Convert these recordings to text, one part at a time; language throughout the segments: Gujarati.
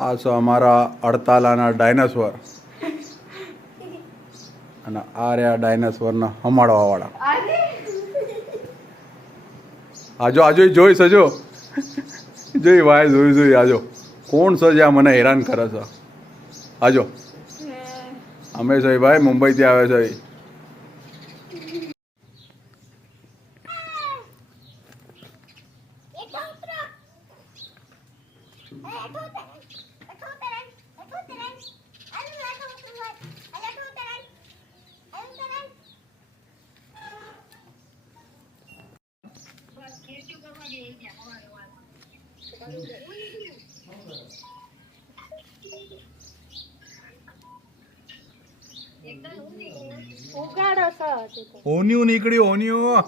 આ છે અમારા અડતાલાના ડાયનાસોર અને આ રહ્યા ડાયનાસોરના હમાડવા વાળા. આજો આજો જોઈશ હજો જોઈ ભાઈ જોઈ આજો કોણ છે જ્યાં મને હેરાન કરે છે. આજો અમે છે ભાઈ મુંબઈથી આવે છે. ઓનિયું નીકળ્યું ઓનિયું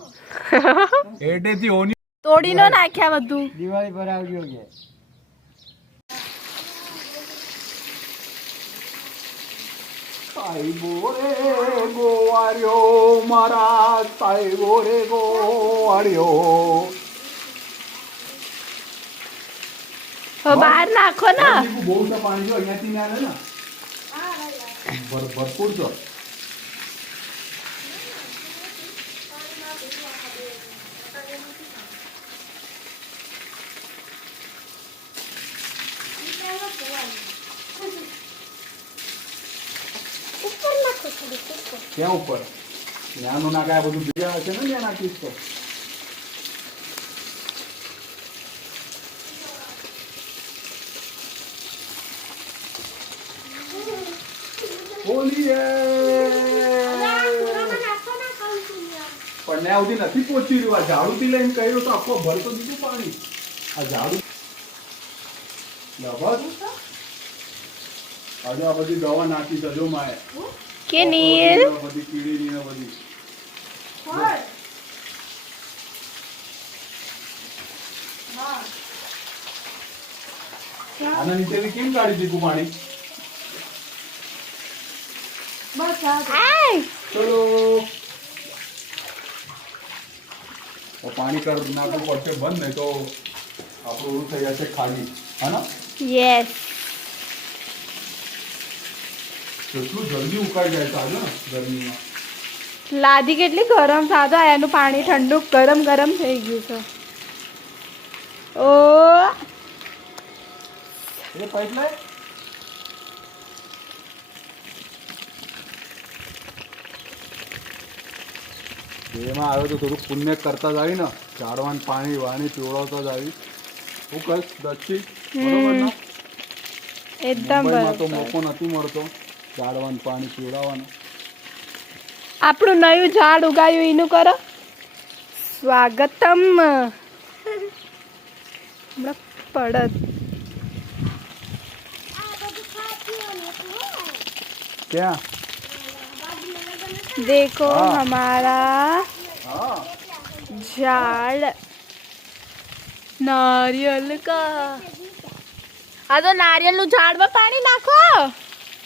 એટેથી ઓનિયું તોડી નો નાખ્યા બધું. દિવાળી પર આવજો કે સાઈબો રે ગોવાળ્યો મારા સાઈબો રે ગોવાળ્યો. બહાર નાખો ને. બહુ તો પાણી જો અહીંયાથી ના આવે ને ભરપૂર છો. ક્યાં ઉપર ત્યાંનું નાખાય બધું ભેગા છે ને ત્યાં નાખીશ તો. પણ ત્યાં સુધી નથી પહોંચી રહ્યું. આ ઝાડુથી લઈને કર્યું તો આખો ભરતો દીધું પાણી. આ ઝાડુ આજે આ બધી દવા નાખી સજો માએ કે નીલ બધી કીડીની ને બધી. આના નીચેથી કેમ કાઢી દીધું પાણી? ચલો પાણી કર નાખવું પડશે બંધ, નહીં તો આપણું ઓલું થઈ જશે ખાલી. હા ને? યસ. કેટલું જલ્દી ઉકાઈ જાય છે આજે ગરમીમાં. લાદી કેટલી ગરમ થાતો એનું પાણી ઠંડુ ગરમ ગરમ થઈ ગયું છે. ઓ એ પાઇપ લાય. એમાં આવ્યો તો થોડું પુણ્ય કરતા જ આવી ને, ઝાડવાનું પાણી વાણી પીવડાવતા જ આવી. હું કહીશ દક્ષી બરોબર ને? એકદમ મુંબઈમાં તો બરાબર. મોકો નથી મળતો ઝાડવાનું પાણી પીવડાવવાનો. આપણું નયું ઝાડ ઉગાયું એનું કરો સ્વાગતમ. હમણાં પડત ક્યાં? देखो हाँ। हमारा હા झाड़ नारियल का. આ તો નારિયેલ નું ઝાડ માં પાણી નાખો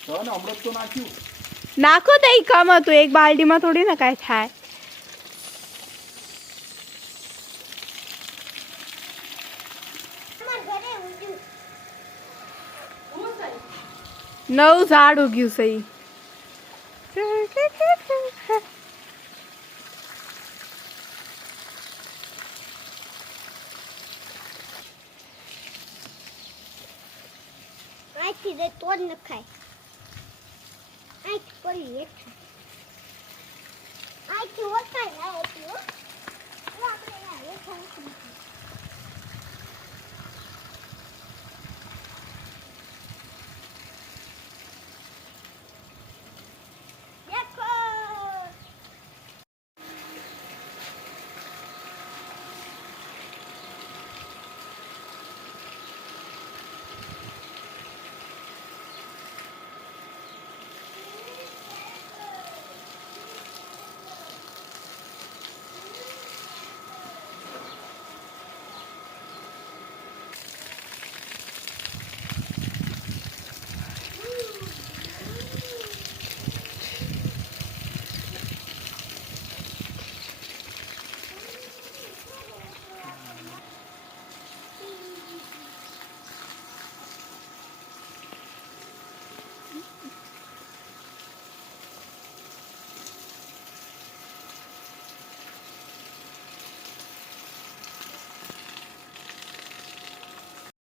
તો ને અમૃત તો નાખ્યું. નાખો તો ઈ કમ હતું. એક બાલડીમાં થોડી ને કાંઈ થાય. નવું ઝાડ ઉગ્યું છે ઈ. આથી દે તોડ ન ખાય. આથી પડી એક આથી ઓછા ના હતી હો. આપણે આ એક ખાય.